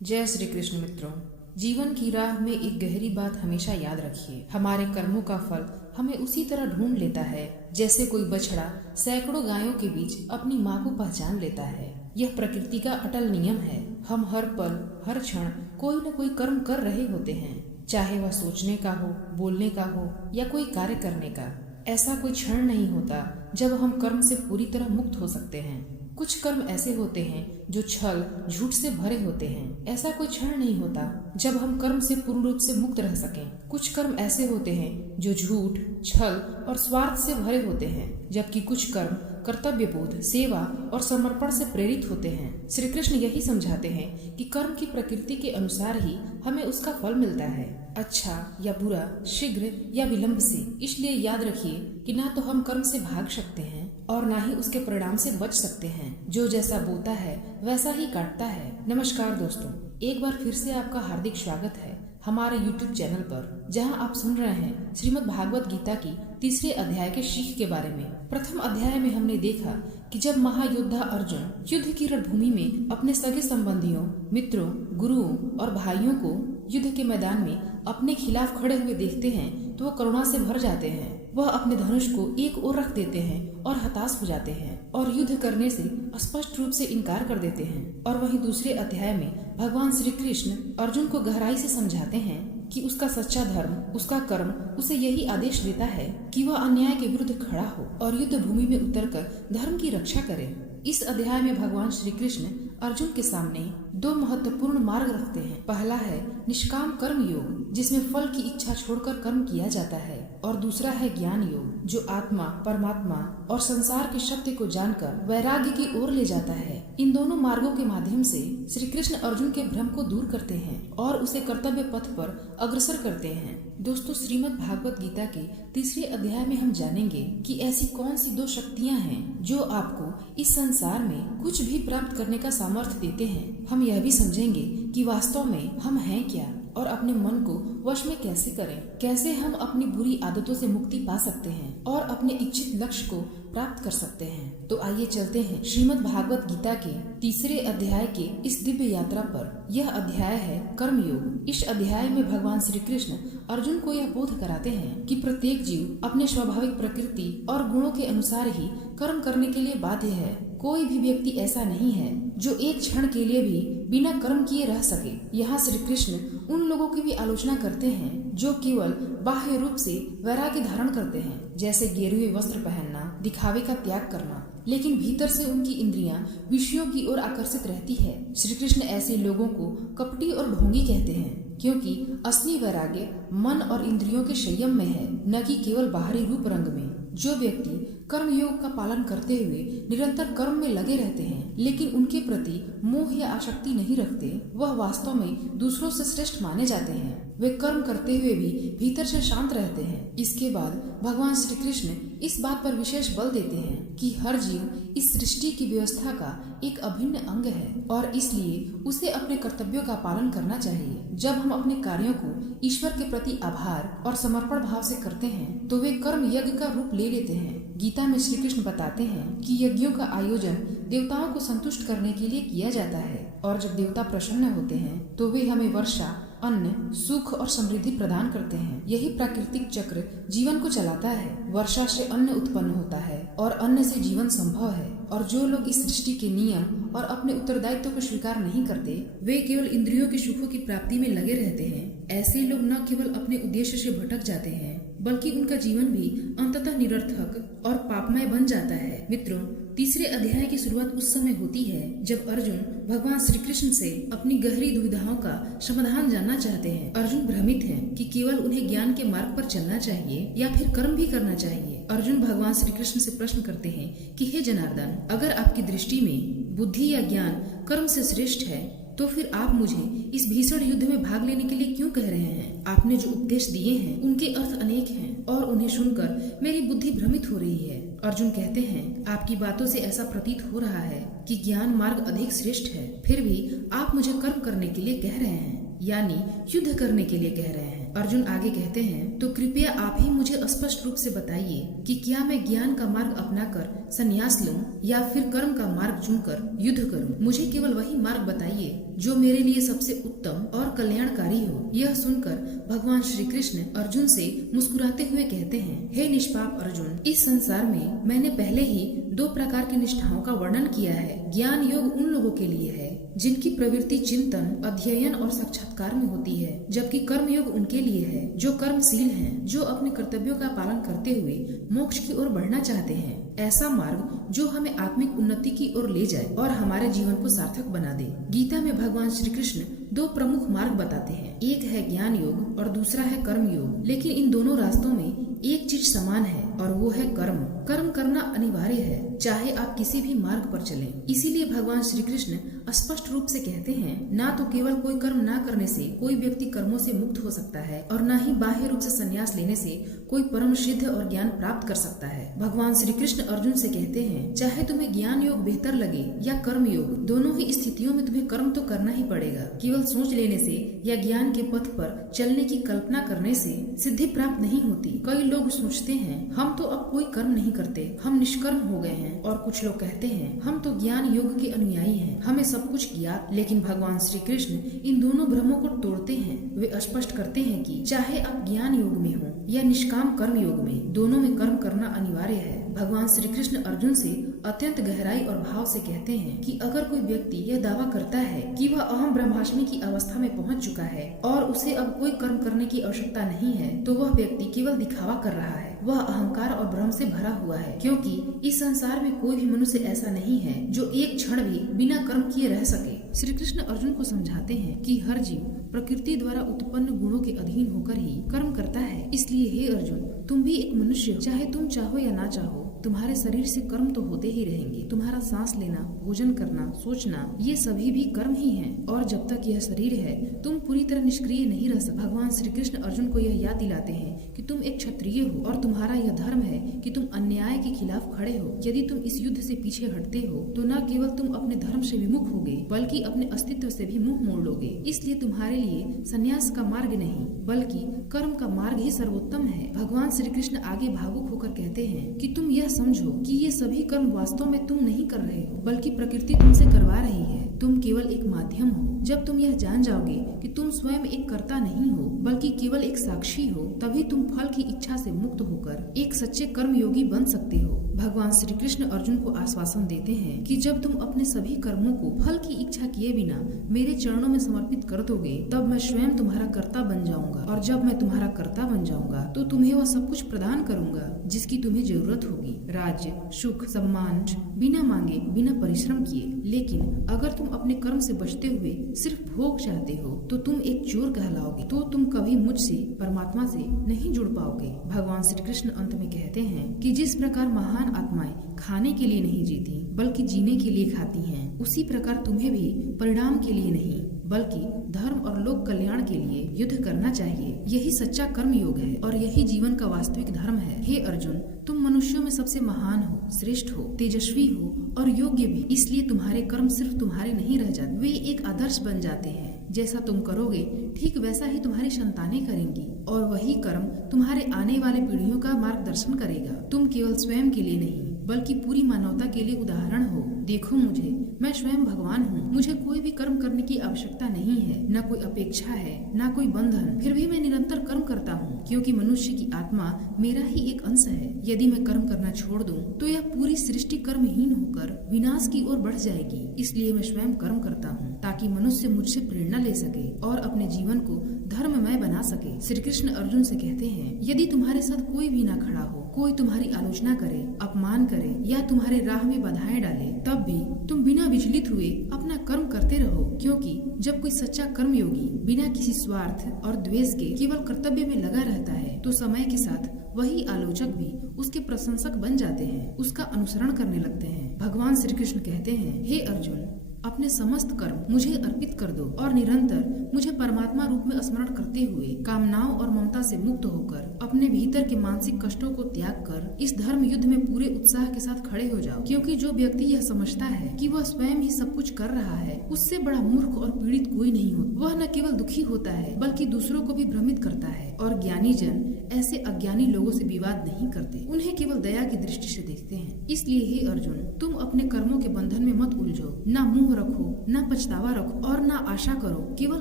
जय श्री कृष्ण मित्रों। जीवन की राह में एक गहरी बात हमेशा याद रखिए, हमारे कर्मों का फल हमें उसी तरह ढूंढ लेता है जैसे कोई बछड़ा सैकड़ों गायों के बीच अपनी माँ को पहचान लेता है। यह प्रकृति का अटल नियम है। हम हर पल हर क्षण कोई न कोई कर्म कर रहे होते हैं, चाहे वह सोचने का हो, बोलने का हो या कोई कार्य करने का। ऐसा कोई क्षण नहीं होता जब हम कर्म से पूरी तरह मुक्त हो सकते हैं। कुछ कर्म ऐसे होते हैं जो छल झूठ से भरे होते हैं। ऐसा कोई क्षण नहीं होता जब हम कर्म से पूर्ण रूप से मुक्त रह सकें। कुछ कर्म ऐसे होते हैं जो झूठ, छल और स्वार्थ से भरे होते हैं, जबकि कुछ कर्म कर्तव्य बोध, सेवा और समर्पण से प्रेरित होते हैं। श्री कृष्ण यही समझाते हैं कि कर्म की प्रकृति के अनुसार ही हमें उसका फल मिलता है, अच्छा या बुरा, शीघ्र या विलंब से। इसलिए याद रखिए कि ना तो हम कर्म से भाग सकते हैं और ना ही उसके परिणाम से बच सकते हैं। जो जैसा बोता है वैसा ही काटता है। नमस्कार दोस्तों, एक बार फिर से आपका हार्दिक स्वागत है हमारे YouTube चैनल पर, जहां आप सुन रहे हैं श्रीमद् भागवत गीता की तीसरे अध्याय के शीख के बारे में। प्रथम अध्याय में हमने देखा कि जब महायोद्धा अर्जुन युद्ध की रणभूमि में अपने सगे संबंधियों, मित्रों, गुरुओं और भाइयों को युद्ध के मैदान में अपने खिलाफ खड़े हुए देखते हैं तो वह करुणा से भर जाते हैं। वह अपने धनुष को एक ओर रख देते हैं और हताश हो जाते हैं और युद्ध करने से स्पष्ट रूप से इनकार कर देते हैं। और वहीं दूसरे अध्याय में भगवान श्री कृष्ण अर्जुन को गहराई से समझाते हैं कि उसका सच्चा धर्म, उसका कर्म उसे यही आदेश देता है कि वह अन्याय के विरुद्ध खड़ा हो और युद्ध भूमि में उतरकर धर्म की रक्षा करे। इस अध्याय में भगवान श्री कृष्ण अर्जुन के सामने दो महत्वपूर्ण मार्ग रखते हैं। पहला है निष्काम कर्म योग, जिसमें फल की इच्छा छोड़कर कर्म किया जाता है, और दूसरा है ज्ञान योग, जो आत्मा, परमात्मा और संसार के सत्य को जानकर वैराग्य की ओर ले जाता है। इन दोनों मार्गों के माध्यम से श्री कृष्ण अर्जुन के भ्रम को दूर करते हैं और उसे कर्तव्य पथ पर अग्रसर करते हैं। दोस्तों, श्रीमद् भागवत गीता के तीसरे अध्याय में हम जानेंगे कि ऐसी कौन सी दो शक्तियाँ हैं जो आपको इस संसार में कुछ भी प्राप्त करने का सामर्थ्य देते हैं। हम यह भी समझेंगे कि वास्तव में हम हैं क्या और अपने मन को वश में कैसे करें, कैसे हम अपनी बुरी आदतों से मुक्ति पा सकते हैं और अपने इच्छित लक्ष्य को प्राप्त कर सकते हैं। तो आइए चलते हैं श्रीमद् भागवत गीता के तीसरे अध्याय के इस दिव्य यात्रा पर। यह अध्याय है कर्म योग। इस अध्याय में भगवान श्री कृष्ण अर्जुन को यह बोध कराते हैं कि प्रत्येक जीव अपने स्वाभाविक प्रकृति और गुणों के अनुसार ही कर्म करने के लिए बाध्य है। कोई भी व्यक्ति ऐसा नहीं है जो एक क्षण के लिए भी बिना कर्म किए रह सके। यहाँ श्री कृष्ण उन लोगों की भी आलोचना करते हैं जो केवल बाह्य रूप से वैराग्य धारण करते हैं, जैसे गेरुए वस्त्र पहनना, दिखावे का त्याग करना, लेकिन भीतर से उनकी इंद्रियां विषयों की ओर आकर्षित रहती है। श्री कृष्ण ऐसे लोगों को कपटी और ढोंगी कहते हैं, क्योंकि असली वैराग्य मन और इंद्रियों के संयम में है, न कि केवल बाहरी रूप रंग में। जो व्यक्ति कर्म योग का पालन करते हुए निरंतर कर्म में लगे रहते हैं, लेकिन उनके प्रति मोह या आसक्ति नहीं रखते, वह वास्तव में दूसरों से श्रेष्ठ माने जाते हैं। वे कर्म करते हुए भी भीतर से शांत रहते हैं। इसके बाद भगवान श्री कृष्ण इस बात पर विशेष बल देते हैं कि हर जीव इस सृष्टि की व्यवस्था का एक अभिन्न अंग है और इसलिए उसे अपने कर्तव्यों का पालन करना चाहिए। जब हम अपने कार्यों को ईश्वर के प्रति आभार और समर्पण भाव से करते हैं तो वे कर्म यज्ञ का रूप ले लेते हैं। गीता में श्री कृष्ण बताते हैं कि यज्ञों का आयोजन देवताओं को संतुष्ट करने के लिए किया जाता है और जब देवता प्रसन्न होते हैं तो वे हमें वर्षा, अन्न, सुख और समृद्धि प्रदान करते हैं। यही प्राकृतिक चक्र जीवन को चलाता है। वर्षा से अन्न उत्पन्न होता है और अन्न से जीवन संभव है। और जो लोग इस सृष्टि के नियम और अपने उत्तरदायित्व को स्वीकार नहीं करते, वे केवल इंद्रियों के सुखों की प्राप्ति में लगे रहते हैं। ऐसे लोग न केवल अपने उद्देश्य से भटक जाते हैं, बल्कि उनका जीवन भी अंततः निरर्थक और पापमय बन जाता है। मित्रों, तीसरे अध्याय की शुरुआत उस समय होती है जब अर्जुन भगवान श्री कृष्ण से अपनी गहरी दुविधाओं का समाधान जानना चाहते हैं। अर्जुन भ्रमित हैं कि केवल उन्हें ज्ञान के मार्ग पर चलना चाहिए या फिर कर्म भी करना चाहिए। अर्जुन भगवान श्री कृष्ण से प्रश्न करते हैं कि हे जनार्दन, अगर आपकी दृष्टि में बुद्धि या ज्ञान कर्म से श्रेष्ठ है तो फिर आप मुझे इस भीषण युद्ध में भाग लेने के लिए क्यों कह रहे हैं? आपने जो उपदेश दिए हैं उनके अर्थ अनेक हैं और उन्हें सुनकर मेरी बुद्धि भ्रमित हो रही है। अर्जुन कहते हैं, आपकी बातों से ऐसा प्रतीत हो रहा है कि ज्ञान मार्ग अधिक श्रेष्ठ है, फिर भी आप मुझे कर्म करने के लिए कह रहे हैं। यानी युद्ध करने के लिए कह रहे हैं। अर्जुन आगे कहते हैं, तो कृपया आप ही मुझे स्पष्ट रूप से बताइए कि क्या मैं ज्ञान का मार्ग अपनाकर संन्यास लूं या फिर कर्म का मार्ग चुनकर युद्ध करूं। मुझे केवल वही मार्ग बताइए जो मेरे लिए सबसे उत्तम और कल्याणकारी हो। यह सुनकर भगवान श्री कृष्ण अर्जुन से मुस्कुराते हुए कहते हैं, हे निष्पाप अर्जुन, इस संसार में मैंने पहले ही 2 प्रकार की निष्ठाओं का वर्णन किया है। ज्ञान योग उन लोगों के लिए है जिनकी प्रवृत्ति चिंतन, अध्ययन और साक्षात्कार में होती है, जबकि कर्म योग उनके लिए है जो कर्मशील हैं, जो अपने कर्तव्यों का पालन करते हुए मोक्ष की ओर बढ़ना चाहते हैं। ऐसा मार्ग जो हमें आत्मिक उन्नति की ओर ले जाए और हमारे जीवन को सार्थक बना दे। गीता में भगवान श्री कृष्ण 2 प्रमुख मार्ग बताते हैं, एक है ज्ञान योग और दूसरा है कर्म योग। लेकिन इन दोनों रास्तों में एक चीज समान है और वो है कर्म। कर्म करना अनिवार्य है, चाहे आप किसी भी मार्ग पर चलें। इसीलिए भगवान श्री कृष्ण स्पष्ट रूप से कहते हैं, ना तो केवल कोई कर्म ना करने से कोई व्यक्ति कर्मों से मुक्त हो सकता है और न ही बाह्य रूप से संन्यास लेने से कोई परम सिद्ध और ज्ञान प्राप्त कर सकता है। भगवान श्री कृष्ण अर्जुन से कहते हैं, चाहे तुम्हें ज्ञान योग बेहतर लगे या कर्म योग, दोनों ही स्थितियों में तुम्हें कर्म तो करना ही पड़ेगा। केवल सोच लेने से या ज्ञान के पथ पर चलने की कल्पना करने से सिद्धि प्राप्त नहीं होती। कई लोग सोचते हैं, हम तो अब कोई कर्म नहीं करते, हम निष्कर्म हो गए हैं। और कुछ लोग कहते हैं, हम तो ज्ञान योग के अनुयायी हैं, हमें सब कुछ ज्ञात। लेकिन भगवान श्री कृष्ण इन दोनों भ्रमों को तोड़ते हैं। वे स्पष्ट करते हैं कि चाहे आप ज्ञान योग में हो या निष्काम कर्म योग में, दोनों में कर्म करना अनिवार्य है। भगवान श्री कृष्ण अर्जुन से अत्यंत गहराई और भाव से कहते हैं कि अगर कोई व्यक्ति यह दावा करता है कि वह अहम ब्रह्मास्मि की अवस्था में पहुंच चुका है और उसे अब कोई कर्म करने की आवश्यकता नहीं है, तो वह व्यक्ति केवल दिखावा कर रहा है। वह अहंकार और भ्रम से भरा हुआ है, क्योंकि इस संसार में कोई भी मनुष्य ऐसा नहीं है जो एक क्षण भी बिना कर्म किए रह सके। श्री कृष्ण अर्जुन को समझाते हैं कि हर जीव प्रकृति द्वारा उत्पन्न गुणों के अधीन होकर ही कर्म करता है। इसलिए हे अर्जुन, तुम भी एक मनुष्य हो, चाहे तुम चाहो या ना चाहो, तुम्हारे शरीर से कर्म तो होते ही रहेंगे। तुम्हारा सांस लेना, भोजन करना, सोचना, ये सभी भी कर्म ही हैं। और जब तक यह शरीर है, तुम पूरी तरह निष्क्रिय नहीं रह सकते। भगवान श्री कृष्ण अर्जुन को यह याद दिलाते हैं कि तुम एक क्षत्रिय हो और तुम्हारा यह धर्म है कि तुम अन्याय के खिलाफ खड़े हो। यदि तुम इस युद्ध से पीछे हटते हो तो न केवल तुम अपने धर्म से विमुख होगे, बल्कि अपने अस्तित्व से भी मुंह मोड़ लोगे। इसलिए तुम्हारे लिए संन्यास का मार्ग नहीं, बल्कि कर्म का मार्ग ही सर्वोत्तम है। भगवान श्री कृष्ण आगे भावुक होकर कहते हैं कि तुम यह समझो कि ये सभी कर्म वास्तव में तुम नहीं कर रहे हो, बल्कि प्रकृति तुमसे करवा रही है। तुम केवल एक माध्यम हो। जब तुम यह जान जाओगे कि तुम स्वयं एक कर्ता नहीं हो, बल्कि केवल एक साक्षी हो, तभी तुम फल की इच्छा से मुक्त होकर एक सच्चे कर्म योगी बन सकते हो। भगवान श्री कृष्ण अर्जुन को आश्वासन देते हैं कि जब तुम अपने सभी कर्मों को फल की इच्छा किए बिना मेरे चरणों में समर्पित कर दोगे, तब मैं स्वयं तुम्हारा कर्ता बन जाऊंगा। और जब मैं तुम्हारा कर्ता बन जाऊंगा तो तुम्हें वह सब कुछ प्रदान करूंगा जिसकी तुम्हें जरूरत होगी, राज्य, सुख, सम्मान, बिना मांगे, बिना परिश्रम किए। लेकिन अगर तुम अपने कर्म से बचते हुए सिर्फ भोग चाहते हो तो तुम एक चोर कहलाओगे, तो तुम कभी मुझसे, परमात्मा से नहीं जुड़ पाओगे। भगवान श्री कृष्ण अंत में कहते हैं कि जिस प्रकार महान आत्माएं खाने के लिए नहीं जीती बल्कि जीने के लिए खाती हैं, उसी प्रकार तुम्हें भी परिणाम के लिए नहीं बल्कि धर्म और लोक कल्याण के लिए युद्ध करना चाहिए। यही सच्चा कर्म योग है और यही जीवन का वास्तविक धर्म है। हे अर्जुन, तुम मनुष्यों में सबसे महान हो, श्रेष्ठ हो, तेजस्वी हो और योग्य भी। इसलिए तुम्हारे कर्म सिर्फ तुम्हारे नहीं रह जाते, वे एक आदर्श बन जाते हैं। जैसा तुम करोगे ठीक वैसा ही तुम्हारी संतानें करेंगी और वही कर्म तुम्हारे आने वाले पीढ़ियों का मार्गदर्शन करेगा। तुम केवल स्वयं के लिए नहीं बल्कि पूरी मानवता के लिए उदाहरण हो। देखो मुझे, मैं स्वयं भगवान हूँ। मुझे कोई भी कर्म करने की आवश्यकता नहीं है, न कोई अपेक्षा है, न कोई बंधन। फिर भी मैं निरंतर कर्म करता हूँ, क्योंकि मनुष्य की आत्मा मेरा ही एक अंश है। यदि मैं कर्म करना छोड़ दूँ तो यह पूरी सृष्टि कर्महीन होकर विनाश की ओर बढ़ जाएगी। इसलिए मैं स्वयं कर्म करता हूँ ताकि मनुष्य मुझसे प्रेरणा ले सके और अपने जीवन को धर्ममय बना सके। श्री कृष्ण अर्जुन से कहते हैं, यदि तुम्हारे साथ कोई भी ना खड़ा हो, कोई तुम्हारी आलोचना करे, अपमान करे या तुम्हारे राह में बाधाएं डाले, तब भी तुम बिना विचलित हुए अपना कर्म करते रहो। क्योंकि जब कोई सच्चा कर्म योगी बिना किसी स्वार्थ और द्वेष के केवल कर्तव्य में लगा रहता है, तो समय के साथ वही आलोचक भी उसके प्रशंसक बन जाते हैं, उसका अनुसरण करने लगते हैं। भगवान श्री कृष्ण कहते हैं, हे अर्जुन, अपने समस्त कर्म मुझे अर्पित कर दो और निरंतर मुझे परमात्मा रूप में स्मरण करते हुए कामनाओं और ममता से मुक्त होकर अपने भीतर के मानसिक कष्टों को त्याग कर इस धर्म युद्ध में पूरे उत्साह के साथ खड़े हो जाओ। क्योंकि जो व्यक्ति यह समझता है कि वह स्वयं ही सब कुछ कर रहा है, उससे बड़ा मूर्ख और पीड़ित कोई नहीं होता। वह न केवल दुखी होता है बल्कि दूसरों को भी भ्रमित करता है। और ज्ञानी जन ऐसे अज्ञानी लोगों से विवाद नहीं करते, उन्हें केवल दया की दृष्टि से देखते हैं। इसलिए हे अर्जुन, तुम अपने कर्मों के बंधन में मत उलझो, ना मुंह रखो, ना पछतावा रखो और ना आशा करो। केवल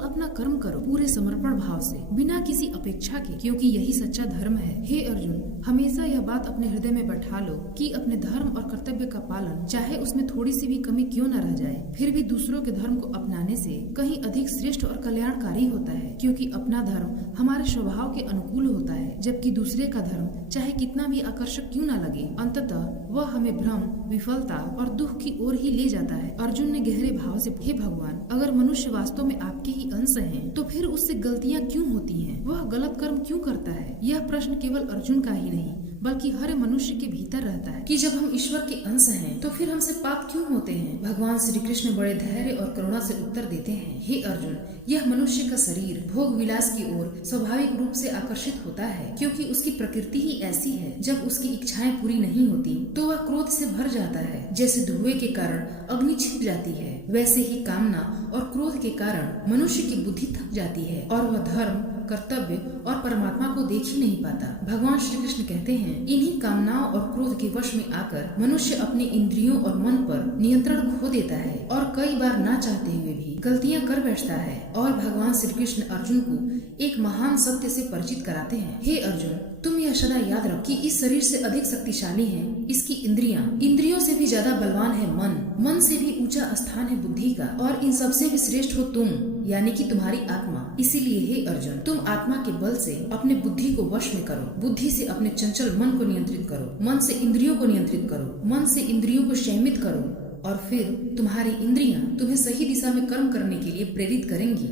अपना कर्म करो पूरे समर्पण भाव से, बिना किसी अपेक्षा के, क्योंकि यही सच्चा धर्म है। हे अर्जुन, हमेशा यह बात अपने हृदय में बैठा लो कि अपने धर्म और कर्तव्य का पालन, चाहे उसमें थोड़ी सी भी कमी क्यों न रह जाए, फिर भी दूसरों के धर्म को अपनाने से कहीं अधिक श्रेष्ठ और कल्याणकारी होता है। क्योंकि अपना धर्म हमारे स्वभाव के अनुकूल होता है, जबकि दूसरे का धर्म चाहे कितना भी आकर्षक क्यों न लगे, अंततः वह हमें भ्रम, विफलता और दुख की ओर ही ले जाता है। अर्जुन ने गहरे भाव से, हे भगवान, अगर मनुष्य वास्तव में आपके ही अंश हैं, तो फिर उससे गलतियां क्यों होती हैं? वह गलत कर्म क्यों करता है? यह प्रश्न केवल अर्जुन का ही नहीं बल्कि हर मनुष्य के भीतर रहता है कि जब हम ईश्वर के अंश हैं तो फिर हमसे पाप क्यों होते हैं? भगवान श्री कृष्ण बड़े धैर्य और करुणा से उत्तर देते हैं, हे अर्जुन, यह मनुष्य का शरीर भोग विलास की ओर स्वाभाविक रूप से आकर्षित होता है, क्योंकि उसकी प्रकृति ही ऐसी है। जब उसकी इच्छाएं पूरी नहीं होती तो वह क्रोध से भर जाता है। जैसे धुएं के कारण अग्नि छिप जाती है, वैसे ही कामना और क्रोध के कारण मनुष्य की बुद्धि थक जाती है और वह धर्म, कर्तव्य और परमात्मा को देख ही नहीं पाता। भगवान श्री कृष्ण कहते हैं, इन्हीं कामनाओं और क्रोध के वश में आकर मनुष्य अपने इंद्रियों और मन पर नियंत्रण खो देता है और कई बार ना चाहते हुए भी गलतियां कर बैठता है। और भगवान श्री कृष्ण अर्जुन को एक महान सत्य से परिचित कराते हैं, हे अर्जुन, तुम यह सदा याद रखो कि इस शरीर से अधिक शक्तिशाली है इसकी इंद्रियां, इंद्रियों से भी ज्यादा बलवान है मन, मन से भी ऊंचा स्थान है बुद्धि का, और इन सबसे भी श्रेष्ठ हो तुम, यानी कि तुम्हारी आत्मा। इसीलिए हे अर्जुन, तुम आत्मा के बल से अपने बुद्धि को वश में करो, बुद्धि से अपने चंचल मन को नियंत्रित करो, मन से इंद्रियों को नियंत्रित करो, मन से इंद्रियों को संयमित करो, और फिर तुम्हारी इंद्रियां तुम्हें सही दिशा में कर्म करने के लिए प्रेरित करेंगी।